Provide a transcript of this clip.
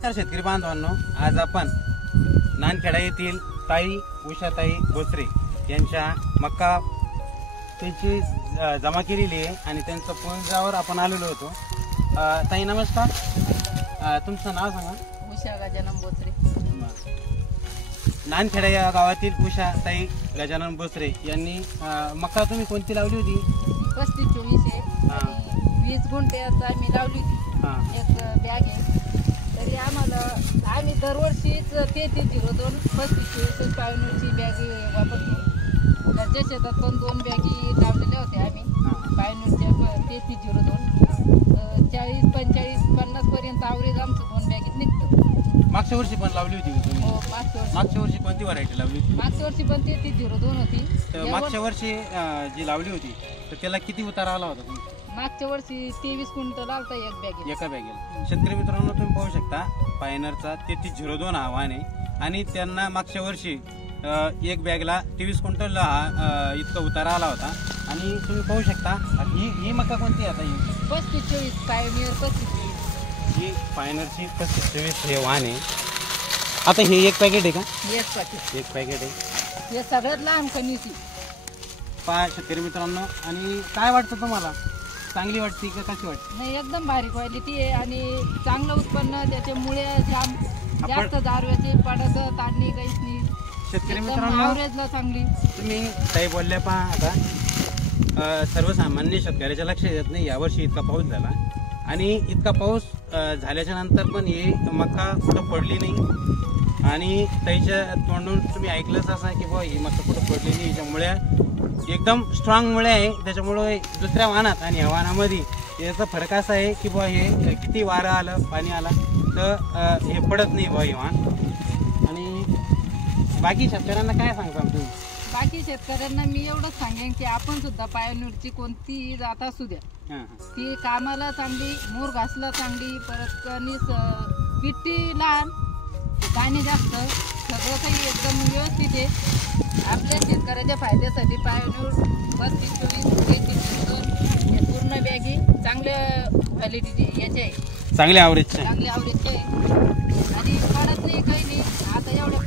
नमस्कार शेतकरी बांधवांनो, आज आपण नानखेडा येथील ताई उषाताई बोचरे यांच्या मक्का त्यांची जमा केलेली आहे आणि त्यांचं पुंजावर आपण आलेलो होतो. ताई नमस्कार, तुमचं नाव सांगा. उषा गजानन बोचरे. नानखेडा या गावातील उषाताई गजानन बोचरे यांनी मक्का तुम्ही कोणती लावली होती? 35-24 आहे. 20 गुंठ्याचा मी लावली होती. एक बॅग आहे. तरी आम्ही दरवर्षीच 3302 35-24 पायनूरची बॅगी वापरतो. घरच्या शेतात पण 2 बॅगी लावलेल्या होत्या आम्ही पायनूरच्या 3302. 40-45-50 पर्यंत आवरेज आमचं 2 बॅगीत निघतं. मागच्या वर्षी पण लावली होती तुम्ही? हो, मागच्या वर्षी कोणती व्हरायटी लावली होती? मागच्या वर्षी पण 3302 होती. मागच्या वर्षी जी लावली होती तर त्याला किती उतारा आला होता तुमचा? मागच्या वर्षी 23 क्विंटल आलता एका बॅगेला. शेतकरी मित्रांनो, तुम्ही पाहू शकता पायनरचा 3302 हा वाहन आहे आणि त्यांना मागच्या वर्षी एक बॅगला 23 क्विंटल इतका उतारा आला होता. आणि तुम्ही पाहू शकता ही मका कोणती आता? ही 35-24 पायनियर 35-24. ही पायनरची 35-24 हे वाहन आहे. आता हे एक पॅकेट आहे का? एक पॅकेट आहे. हे सगळ्यात लहान कणीची. पहा शेतकरी मित्रांनो, आणि काय वाटतं तुम्हाला, चांगली वाटते का कशी वाटते? नाही, एकदम भारी क्वालिटी आहे आणि चांगलं उत्पन्न. त्याच्यामुळे जास्त दारव्याचे पडायचं ताडणी काहीच नाही. शेतकरी मित्रांनो, ॲव्हरेजला चांगली. तुम्ही काही बोलल्या पहा. आता सर्वसामान्य शेतकऱ्याच्या लक्षात येत नाही यावर्षी इतका पाऊस झाला आणि इतका पाऊस झाल्याच्या नंतर पण ही मका कुठं पडली नाही. आणि त्याच्या तोंडून तुम्ही ऐकलंच असं की बुवा ही मका कुठं पडली नाही. याच्यामुळे एकदम स्ट्रॉंग मुळे आहे. त्याच्यामुळे दुसऱ्या वाहनात आणि या वाहनामध्ये याचा फरक असा आहे की बुवा हे किती वारं आलं पाणी आलं तर हे पडत नाही बुवा हे वाहन. आणि बाकी शेतकऱ्यांना काय सांगता तुम्ही? बाकी शेतकऱ्यांना मी एवढंच सांगेन की आपण सुद्धा पायनूरची कोणतीही जात असू द्या, ती कामाला चांगली, मोर घासला चांगली, परत कणीस पिट्टी लहान, दाणे जास्त, सगळं काही एकदम व्यवस्थित आहे. आपल्या शेतकऱ्याच्या फायद्यासाठी पायनूर 35-24 हे पूर्ण बॅगी चांगल्या क्वालिटीचे याचे आहे, चांगले ॲव्हरेजचे आहे आणि पडत नाही काही नाही. आता एवढ्या